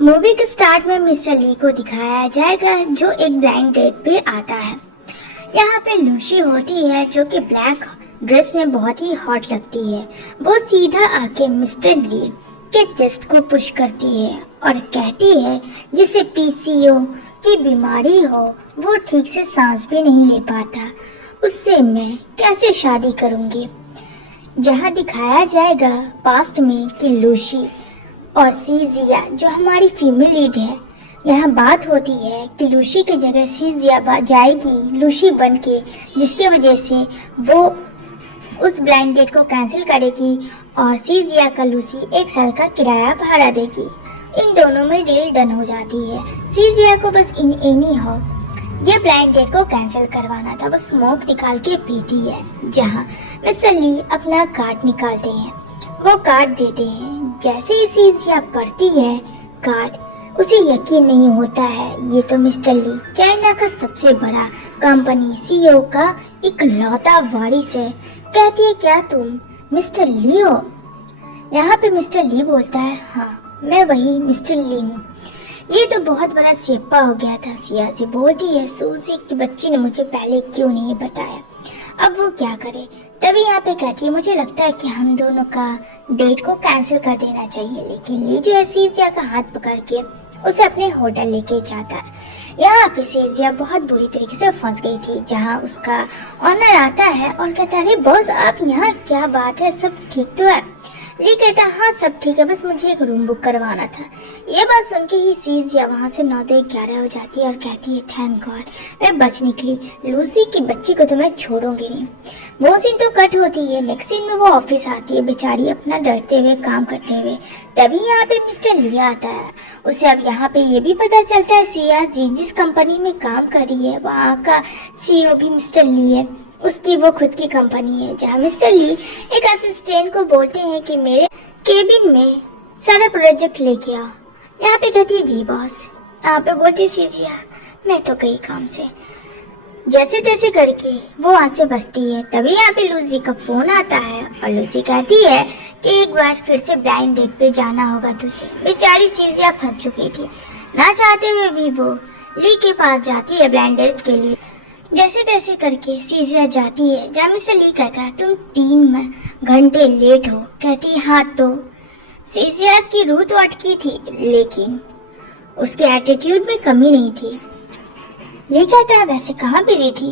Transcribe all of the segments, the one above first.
Movie के start में mister ली को दिखाया जाएगा जो एक ब्लाइंड डेट पे आता है। यहाँ पे लूसी होती है जो कि ब्लैक ड्रेस में बहुत ही हॉट लगती है। वो सीधा आके मिस्टर ली के चेस्ट को पुश करती है और कहती है जिसे पीसीओ की बीमारी हो वो ठीक से सांस भी नहीं ले पाता, उससे मैं कैसे शादी करूँगी। जहाँ दिखाया जाएगा पास्ट में कि लूसी और सीजिया जो हमारी फीमेल लीड है, यहाँ बात होती है कि लूसी की जगह सीजिया जाएगी लूसी बन के, जिसके वजह से वो उस ब्लाइंड डेट को कैंसिल करेगी और सीजिया का लूसी 1 साल का किराया भाड़ा देगी। इन दोनों में डील डन हो जाती है। सीजिया को बस एनी हो ये ब्लाइंड डेट को कैंसिल करवाना था। वो स्मोक निकाल के पीती है। जहाँ मिस्टर ली अपना कार्ड निकालते हैं, वो कार्ड देते हैं। जैसे ही सीजिया पढ़ती है कार्ड, उसे यकीन नहीं होता है ये तो मिस्टर ली चाइना का सबसे बड़ा कंपनी सीईओ का इकलौता वारिस है। कहती है क्या तुम मिस्टर ली हो? यहाँ पे मिस्टर ली बोलता है हाँ मैं वही मिस्टर ली हूँ। ये तो बहुत बड़ा सियापा हो गया था। सियासी बोलती है सूजी की बच्ची ने मुझे पहले क्यों नहीं बताया, अब वो क्या करे। तभी यहाँ पे कहती है मुझे लगता है कि हम दोनों का डेट को कैंसिल कर देना चाहिए। लेकिन ली जो है सीजिया का हाथ पकड़ के उसे अपने होटल लेके जाता है। यहाँ पे सीजिया बहुत बुरी तरीके से फंस गई थी। जहाँ उसका ऑनर आता है और कहता है अरे बॉस आप यहाँ, क्या बात है, सब ठीक तो है? ली कहता है हाँ सब ठीक है, बस मुझे एक रूम बुक करवाना था। ये बात सुन के ही सीजिया वहाँ से 9-11 हो जाती है और कहती है थैंक गॉड मैं बच निकली, लूसी की बच्ची को तो मैं छोड़ूंगी नहीं। वो सीन तो कट होती है। नेक्स्ट सीन में वो ऑफिस आती है बेचारी अपना डरते हुए काम करते हुए। तभी यहाँ पे मिस्टर लिया आता है। उसे अब यहाँ पे ये भी पता चलता है सिया जी जिस कंपनी में काम कर रही है वहाँ का सीईओ भी मिस्टर ली है। उसकी वो खुद की कंपनी है। जहाँ मिस्टर ली एक असिस्टेंट को बोलते हैं कि मेरे केबिन में सारा प्रोजेक्ट लेके आओ। यहाँ पे कहती है जी बॉस। यहाँ पे बोलती है सीजिया मैं तो गई काम से। जैसे तैसे करके वो वहाँ से बचती है। तभी यहाँ पे लूसी का फोन आता है और लूसी कहती है कि एक बार फिर से ब्लाइंड डेट पे जाना होगा तुझे। बेचारी सीजिया फंस चुकी थी। ना चाहते हुए भी वो ली के पास जाती है ब्लाइंड डेट के लिए। जैसे तैसे करके सीजिया जाती है। जहाँ मिस्टर ली कहता है तुम 3 घंटे लेट हो। कहती है हाँ तो सीजिया की रूह तो अटकी थी लेकिन उसके एटीट्यूड में कमी नहीं थी। ली कहता है वैसे कहाँ बिजी थी?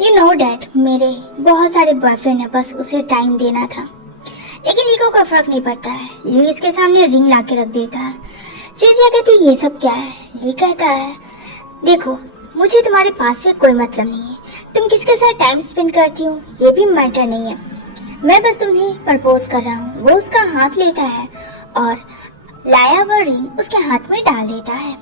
यू नो डैड मेरे बहुत सारे बॉयफ्रेंड है, बस उसे टाइम देना था। लेकिन ली को कोई फर्क नहीं पड़ता है। ली इसके सामने रिंग ला के रख देता है। सीजिया कहती है ये सब क्या है? ली कहता है देखो मुझे तुम्हारे पास से कोई मतलब नहीं है, तुम किसके साथ टाइम स्पेंड करती हो ये भी मैटर नहीं है, मैं बस तुम्हें प्रपोज कर रहा हूँ। वो उसका हाथ लेता है और लाया हुआ रिंग उसके हाथ में डाल देता है।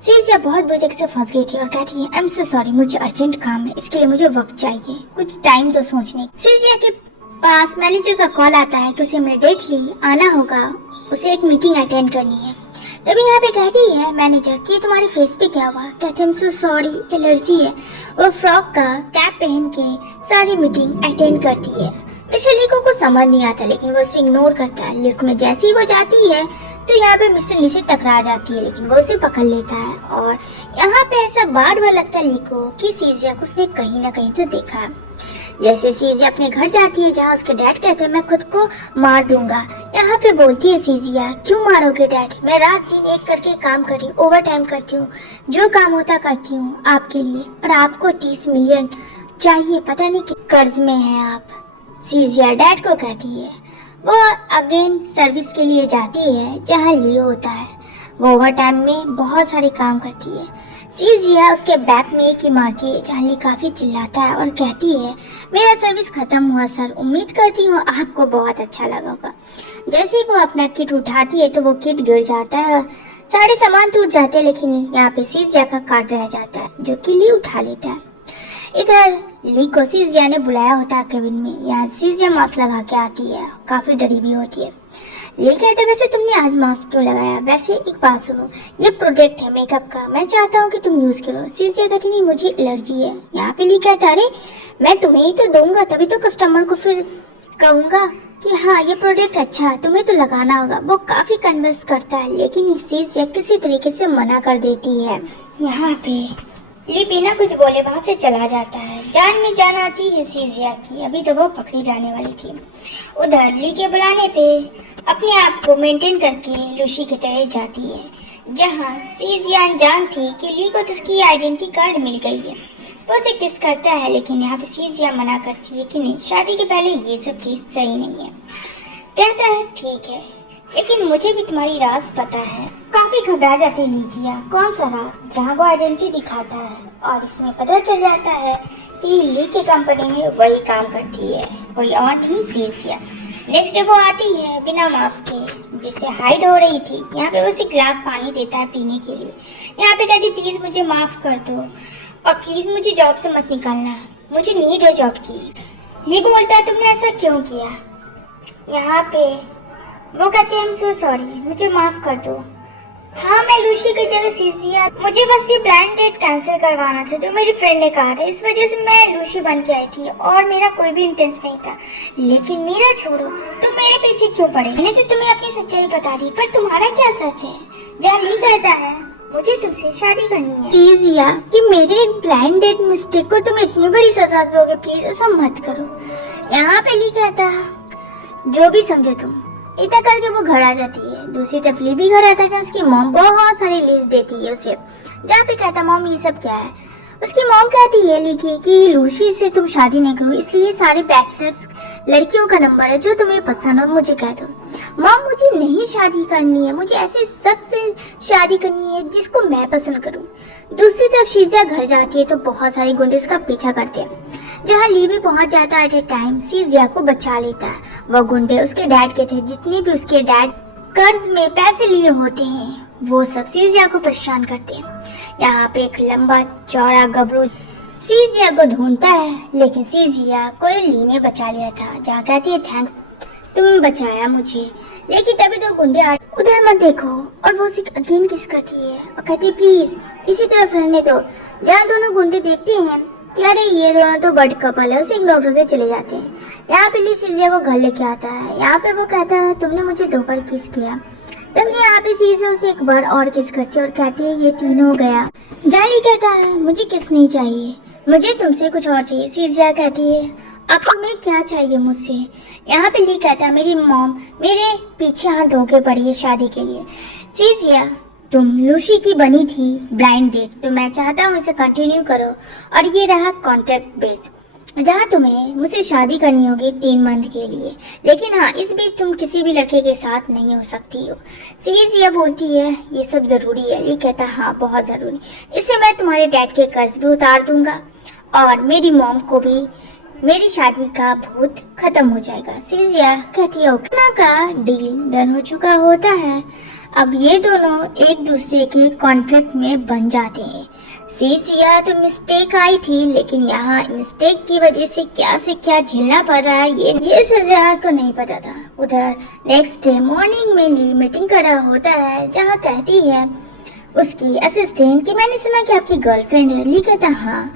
सीजिया बहुत बुरी तरह से फंस गई थी और कहती है आई एम सो सॉरी मुझे अर्जेंट काम है, इसके लिए मुझे वक्त चाहिए, कुछ टाइम तो सोचने। सीजिया के पास मैनेजर का कॉल आता है कि उसे इमीडिएटली आना होगा, उसे एक मीटिंग अटेंड करनी है। तभी यहाँ पे कहती है मैनेजर कि तुम्हारे फेस पे क्या हुआ? कहते हैं सो सॉरी एलर्जी है। वो फ्रॉक का कैप पहन के सारी मीटिंग अटेंड करती है। मिस्टर ली को कुछ समझ नहीं आता लेकिन वो उसे इग्नोर करता है। लिफ्ट में जैसे ही वो जाती है तो यहाँ पे मिस्टर ली से टकरा जाती है लेकिन वो उसे पकड़ लेता है। और यहाँ पे ऐसा बार बार लगता है ली को कि सीजिया को उसने कहीं ना कहीं तो देखा है। जैसे सीजिया अपने घर जाती है जहाँ उसके डैड कहते हैं मैं खुद को मार दूंगा। यहाँ पे बोलती है सीजिया क्यों मारोगे डैड, मैं रात दिन एक करके काम कर रही हूँ, ओवर टाइम करती हूँ, जो काम होता करती हूँ आपके लिए, और आपको 30 मिलियन चाहिए, पता नहीं कि कर्ज में है आप। सीजिया डैड को कहती है। वो अगेन सर्विस के लिए जाती है जहाँ लियो होता है। वो ओवर टाइम में बहुत सारे काम करती है। सीजिया उसके बैक में एक ही मारती है जहाँ ली काफी चिल्लाता है और कहती है मेरा सर्विस खत्म हुआ सर, उम्मीद करती हूँ आपको बहुत अच्छा लगा होगा। जैसे ही वो अपना किट उठाती है तो वो किट गिर जाता है, सारे सामान टूट जाते हैं लेकिन यहाँ पे सीजिया का कार्ड रह जाता है जो कि ली उठा लेता है। इधर ली को सीजिया ने बुलाया होता है केबिन में। यहाँ सीजिया मास्क लगा के आती है, काफी डरी भी होती है। ली कहते वैसे तुमने आज मास्क क्यों लगाया? वैसे एक बात सुनो, ये प्रोडक्ट है मेकअप का, मैं चाहता हूँ कि तुम यूज करो। सीजिया कहती नहीं मुझे एलर्जी है। यहाँ पे ली कहता अरे मैं तुम्हें ही तो दूंगा, तभी तो कस्टमर को फिर कहूँगा कि हाँ ये प्रोडक्ट अच्छा है, तुम्हें तो लगाना होगा। वो काफी कन्विंस करता है लेकिन सीजिया किसी तरीके से मना कर देती है। यहाँ पे ली बिना कुछ बोले वहां से चला जाता है। जान में जान आती है सीजिया की, अभी तो वो पकड़ी जाने वाली थी। उधर ली के बुलाने पे अपने आप को मेंटेन करके लूसी की तरह जाती है, जहाँ सीजिया अनजान थी कि ली को तो उसकी आइडेंटिटी कार्ड मिल गई है। वो उसे किस करता है लेकिन यहाँ पे सीजिया मना करती है कि नहीं, शादी के पहले ये सब चीज सही नहीं है। कहता है ठीक है, लेकिन मुझे भी तुम्हारी राज पता है। काफी घबरा जाती है लीजिया, कौन सा राज, जहाँ वो आइडेंटिटी दिखाता है और इसमें पता चल जाता है कि ली के कंपनी में वही काम करती है, कोई और नहीं सीजिया। नेक्स्ट डे वो आती है बिना मास्क के, जिससे हाइड हो रही थी। यहाँ पे वो उसे ग्लास पानी देता है पीने के लिए। यहाँ पे कहती प्लीज मुझे माफ कर दो और प्लीज मुझे जॉब से मत निकालना, मुझे नीड है जॉब की। ये बोलता है तुमने ऐसा क्यों किया। यहाँ पे वो कहते हैं सो सॉरी, मुझे माफ कर दो। हाँ मैं लूसी की जगह सीजिया, मुझे बस ये ब्लाइंड डेट कैंसिल करवाना था जो मेरी फ्रेंड ने कहा था, इस वजह से मैं लूसी बन के आई थी और मेरा कोई भी इंटेंस नहीं था। लेकिन मेरा छोड़ो, तुम मेरे पीछे क्यों पड़े। मैंने तो तुम्हें अपनी सच्चाई बता दी, पर तुम्हारा क्या सच है। जहाँ ली कहता है मुझे तुमसे शादी करनी है। सीजिया कि मेरे एक ब्लाइंड डेट मिस्टेक को तुम इतनी बड़ी सजा दोगे, प्लीज ऐसा मत करो। यहाँ पे ली कहता है जो भी समझो तुम। इतना करके वो घर आ जाती है। दूसरी तरफ ली भी घर आता है, जहाँ उसकी मॉम बहुत सारी लिस्ट देती है उसे, जहाँ पे कहता मॉम ये सब क्या है। उसकी मॉम कहती है ली की कि लूसी से तुम शादी नहीं करो, इसलिए सारे बैचलर्स लड़कियों का नंबर है जो तुम्हें पसंद हो मुझे कह दो। मॉम मुझे नहीं शादी करनी है, मुझे ऐसे शख्स से शादी करनी है जिसको मैं पसंद करूं। दूसरी तरफ शीजा घर जाती है तो बहुत सारे गुंडे उसका पीछा करते हैं। जहाँ ली भी पहुंच जाता है एट ए टाइम, शीजा को बचा लेता है। वह गुंडे उसके डैड के थे, जितने भी उसके डैड कर्ज में पैसे लिए होते हैं वो सब शीजा को परेशान करते हैं। यहाँ पे एक लंबा चौड़ा गबरू शीजिया को ढूंढता है, लेकिन शीजिया को ली ने बचा लिया था। जहाँ कहती है थैंक्स, तुमने बचाया मुझे। लेकिन तभी तो गुंडे उधर मत देखो, और वो उसे अगेन किस करती है और कहती है प्लीज इसी तरफ रहने दो। जहाँ दोनों गुंडे देखते हैं कि अरे ये दोनों तो बड़ कपल है, उसे इग्नोर करके चले जाते हैं। यहाँ पे ली शीजिया को घर लेके आता है। यहाँ पे वो कहता है तुमने मुझे 2 बार किस किया। तभी यहाँ पे शीजिया उसे 1 बार और किस करती है और कहती है ये 3 हो गया। जाली कहता है मुझे किस नहीं चाहिए, मुझे तुमसे कुछ और चाहिए। शीजिया कहती है अब तुम्हें क्या चाहिए मुझसे। यहाँ पे ली कहता है मेरी मॉम मेरे पीछे हाथ धोके पड़ी है शादी के लिए। शीजिया तुम लूसी की बनी थी ब्लाइंड डेट, तो मैं चाहता हूँ इसे कंटिन्यू करो और ये रहा कॉन्ट्रैक्ट बेस, जहाँ तुम्हें मुझसे शादी करनी होगी 3 मंथ के लिए। लेकिन हाँ इस बीच तुम किसी भी लड़के के साथ नहीं हो सकती हो। शीजिया बोलती है ये सब जरूरी है। ये कहता है हाँ बहुत जरूरी, इससे मैं तुम्हारे डैड के कर्ज भी उतार दूंगा और मेरी मॉम को भी मेरी शादी का भूत खत्म हो जाएगा। शीजिया कहती है ओके का डील डन हो चुका होता है। अब ये दोनों एक दूसरे के कॉन्ट्रैक्ट में बन जाते हैं। शीजिया तो मिस्टेक आई थी, लेकिन यहाँ मिस्टेक की वजह से क्या झेलना पड़ रहा है ये शीजिया को नहीं पता था। उधर नेक्स्ट डे मॉर्निंग में ली मीटिंग कर रहा होता है, जहाँ कहती है उसकी असिस्टेंट कि मैंने सुना कि आपकी गर्लफ्रेंड है। ली कहता हाँ,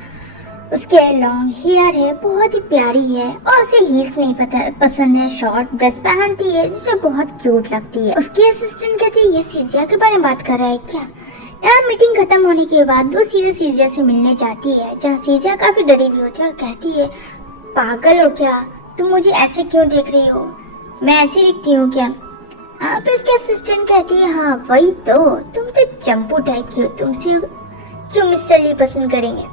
उसके लॉन्ग हेयर है, बहुत ही प्यारी है और उसे हील्स नहीं पसंद है, शॉर्ट ड्रेस पहनती है जिसमें बहुत क्यूट लगती है। उसकी असिस्टेंट कहती है ये शीजिया के बारे में बात कर रहा है क्या। यहाँ मीटिंग खत्म होने के बाद वो सीधे शीजिया से मिलने जाती है, जहाँ शीजिया काफी डरी हुई होती है और कहती है पागल हो क्या तुम, मुझे ऐसे क्यों देख रही हो, मैं ऐसी दिखती हूँ क्या। तो उसकी असिस्टेंट कहती है हाँ वही तो, तुम तो चंपू टाइप की हो, तुमसे क्यों मिस्टर ली पसंद करेंगे।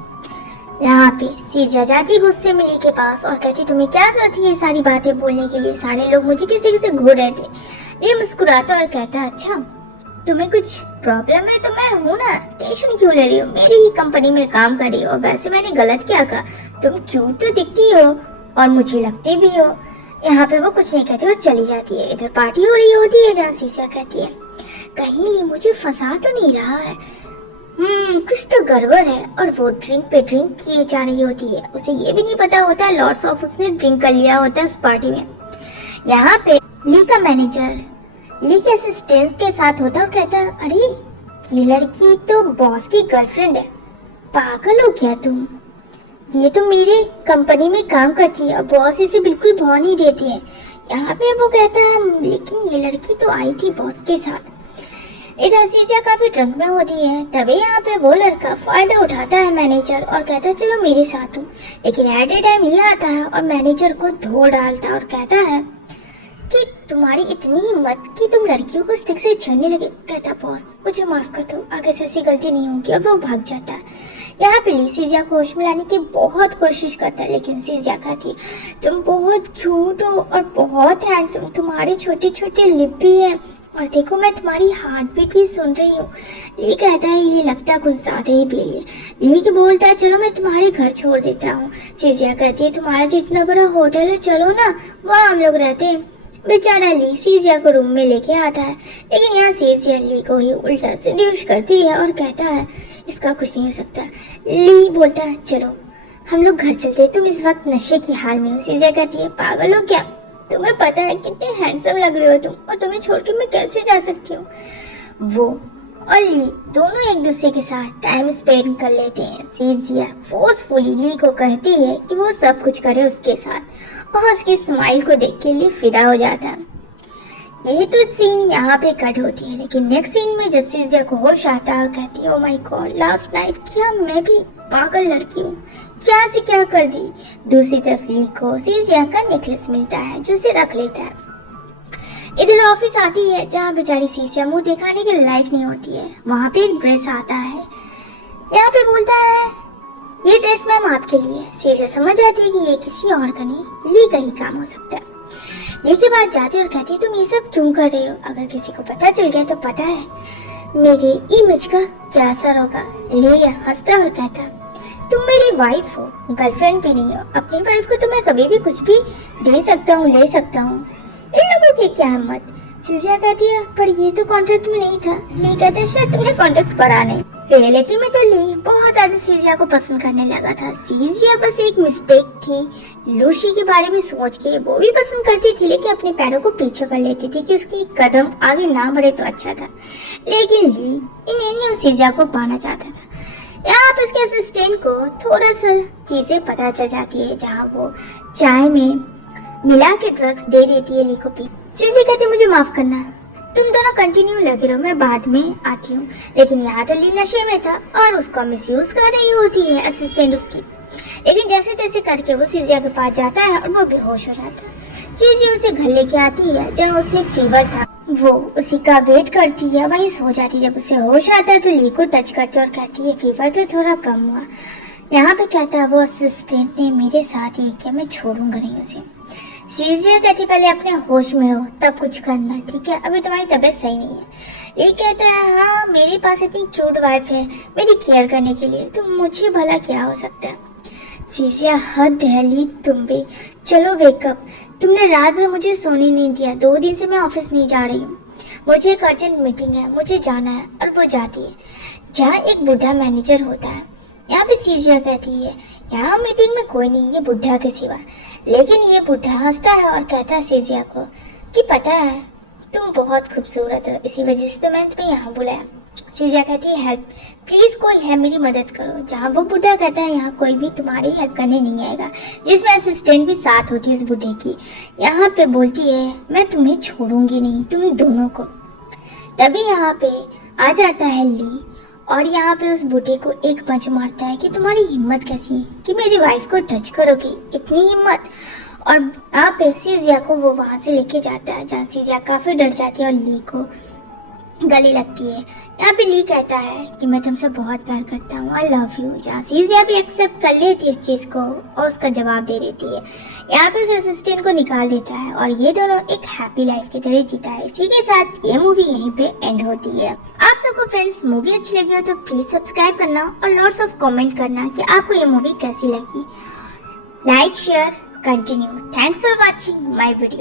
यहाँ पे शीजिया जाती गुस्से में ली के पास और कहती तुम्हें क्या जरूरत है ये सारी बातें बोलने के लिए, सारे लोग मुझे किसी से घूर रहे थे। ये मुस्कुराता और कहता अच्छा तुम्हें कुछ प्रॉब्लम है तो मैं हूँ ना, टेंशन क्यों ले रही हो, मेरी ही कंपनी में काम कर रही हो, वैसे मैंने गलत क्या कहा, तुम क्यूट तो दिखती हो और मुझे लगती भी हो। यहाँ पे वो कुछ नहीं कहती और चली जाती है। इधर पार्टी हो रही होती है, जहाँ शीजिया कहती है कहीं ली मुझे फंसा तो नहीं रहा है, कुछ तो गड़बड़ है। और वो ड्रिंक पे ड्रिंक किए जा रही होती है, उसे ये भी नहीं पता होता है लॉर्ड्स ऑफ उसने ड्रिंक कर लिया होता है उस पार्टी में। यहाँ पे ली का मैनेजर ली के असिस्टेंट के साथ होता है और कहता है अरे ये लड़की तो बॉस की गर्लफ्रेंड है, पागल हो क्या तुम, ये तो मेरे कंपनी में काम करती है और बॉस इसे बिल्कुल भाव नहीं देती है। यहाँ पे वो कहता है लेकिन ये लड़की तो आई थी बॉस के साथ। इधर सीजिया काफी ड्रंक में होती है। तभी यहाँ पे वो लड़का फायदा उठाता है मैनेजर और कहता है चलो मेरे साथ हूँ। लेकिन एट ए टाइम ये आता है और मैनेजर को धो डालता है और कहता है कि तुम्हारी इतनी हिम्मत कि तुम लड़कियों को स्टिक से छेड़ने लगे। कहता बॉस मुझे माफ कर दो, आगे से ऐसी गलती नहीं होगी। और वो भाग जाता है। यहाँ पे ली सीजिया को होश में लाने की बहुत कोशिश करता है, लेकिन सीजिया कहती तुम बहुत क्यूट हो और बहुत हैंडसम, तुम्हारे छोटे छोटे लिप भी है और देखो मैं तुम्हारी हार्ट बीट भी सुन रही हूँ। ली कहता है ये लगता कुछ ज्यादा ही पी लिए। ली बोलता है चलो मैं तुम्हारे घर छोड़ देता हूँ। सीजिया कहती है तुम्हारा जो इतना बड़ा होटल है चलो ना, वहाँ हम लोग रहते हैं। बेचारा ली सीजिया को रूम में लेके आता है, लेकिन यहाँ सीजिया ली को ही उल्टा सेड्यूस करती है और कहता है इसका कुछ नहीं हो सकता। ली बोलता है चलो हम लोग घर चलते, तुम इस वक्त नशे की हाल में हो। सीजिया कहती है पागल हो क्या, तुम्हें पता है कितने हैंडसम लग रहे हो तुम, और तुम्हें छोड़ के मैं कैसे जा सकती हूँ। वो और ली दोनों एक दूसरे के साथ टाइम स्पेंड कर लेते हैं। सीजिया फोर्सफुली ली को कहती है कि वो सब कुछ करे उसके साथ और उसकी स्माइल को देख के ली फिदा हो जाता है। ये तो सीन यहाँ पे कट होती है, लेकिन नेक्स्ट सीन में जब सीजिया को होश आता है कहती है oh my God last night क्या मैं भी पागल लड़की हूँ, क्या से क्या कर दी। दूसरी तरफ ली को सीजिया का नेकलेस मिलता है जो उसे रख लेता है। इधर ऑफिस आती है जहाँ बेचारी सीजिया मुंह दिखाने के लायक नहीं होती है। वहाँ पे एक ड्रेस आता है, यहाँ पे बोलता है ये ड्रेस मैम आपके लिए। सीजिया समझ जाती है कि ये किसी और का नहीं ली का ही काम हो सकता है। ली के बाद जाती है और कहती है तुम ये सब क्यों कर रहे हो, अगर किसी को पता चल गया तो पता है मेरी इमेज का क्या असर होगा। ली हंसता और कहता तुम मेरी वाइफ हो, गर्लफ्रेंड भी नहीं हो। अपनी वाइफ को तो मैं कभी भी कुछ भी दे सकता हूँ, ले सकता हूँ, इन लोगों की क्या हिम्मत। सीजिया कहती है पर ये तो कॉन्ट्रैक्ट में नहीं था। ली कहता है शायद तुमने कॉन्ट्रैक्ट पढ़ा नहीं। रियलिटी में तो ली बहुत ज्यादा सीजिया को पसंद करने लगा था। सीजिया बस एक मिस्टेक थी, लूशी के बारे में सोच के वो भी पसंद करती थी, लेकिन अपने पैरों को पीछे कर लेती थी कि उसकी कदम आगे ना बढ़े तो अच्छा था। लेकिन ली इन्हें सीजिया को पाना चाहता था। यहाँ पे उसके असिस्टेंट को थोड़ा सा चीजें पता चल जाती है, जहाँ वो चाय में मिला के ड्रग्स दे देती है ली को पी। सीजी कहती मुझे माफ करना, तुम दोनों कंटिन्यू लगे रहो, मैं बाद में आती हूँ। लेकिन यहाँ तो ली नशे में था और उसका मिसयूज कर रही होती है असिस्टेंट उसकी। लेकिन जैसे तैसे करके वो सीजिया के पास जाता है और वो बेहोश हो जाता है। सीजिया उसे घर लेके आती है जहाँ उसे फीवर था। वो उसी का वेट करती है, वहीं सो जाती है। जब उसे होश आता है तो ली को टच करती है और कहती है फीवर तो थोड़ा कम हुआ। यहाँ पे कहता है वो असिस्टेंट ने मेरे साथ ही किया, मैं छोड़ूंगा नहीं उसे। सीजिया कहती पहले अपने होश में रहो तब कुछ करना, ठीक है, अभी तुम्हारी तबीयत सही नहीं है। ये कहता है हाँ मेरे पास इतनी क्यूट वाइफ है मेरी केयर करने के लिए, तो मुझे भला क्या हो सकता है। सीजिया हद है ली तुम भी, चलो वेकअप, तुमने रात भर मुझे सोने नहीं दिया, 2 दिन से मैं ऑफिस नहीं जा रही हूँ, मुझे एक अर्जेंट मीटिंग है, मुझे जाना है। और वो जाती है जहाँ एक बुढ़ा मैनेजर होता है। यहाँ पे सीजिया कहती है यहाँ मीटिंग में कोई नहीं, ये बुढ़ा के सिवा। लेकिन ये बुढ़ा हंसता है और कहता है सीजिया को कि पता है तुम बहुत खूबसूरत हो, इसी वजह से तो मैंने तुम्हें यहाँ बुलाया। सीजिया कहती है हेल्प, प्लीज कोई है मेरी मदद करो। जहाँ वो बुढ़ा कहता है यहाँ कोई भी तुम्हारी हेल्प करने नहीं आएगा, जिसमें असिस्टेंट भी साथ होती है उस बुढ़े की। यहाँ पे बोलती है मैं तुम्हें छोड़ूंगी नहीं, तुम दोनों को। तभी यहाँ पे आ जाता है ली और यहाँ पे उस बूढ़े को एक पंच मारता है कि तुम्हारी हिम्मत कैसी है कि मेरी वाइफ को टच करोगे, इतनी हिम्मत। और यहाँ पे सीजिया को वो वहां से लेके जाता है जहाँ सीजिया काफी डर जाती है और ली को गले लगती है। यहाँ पे ली कहता है कि मैं तुमसे बहुत प्यार करता हूँ, आई लव यू। जहाँ सीजिया भी एक्सेप्ट कर लेती है इस चीज को और उसका जवाब दे देती है। यहाँ पे उस असिस्टेंट को निकाल देता है और ये दोनों एक हैप्पी लाइफ की तरह जीता है। इसी के साथ ये मूवी यहीं पे एंड होती है। आप सबको फ्रेंड्स मूवी अच्छी लगी हो तो प्लीज सब्सक्राइब करना और लॉट्स ऑफ कमेंट करना कि आपको ये मूवी कैसी लगी। Like share continue. Thanks for watching my video.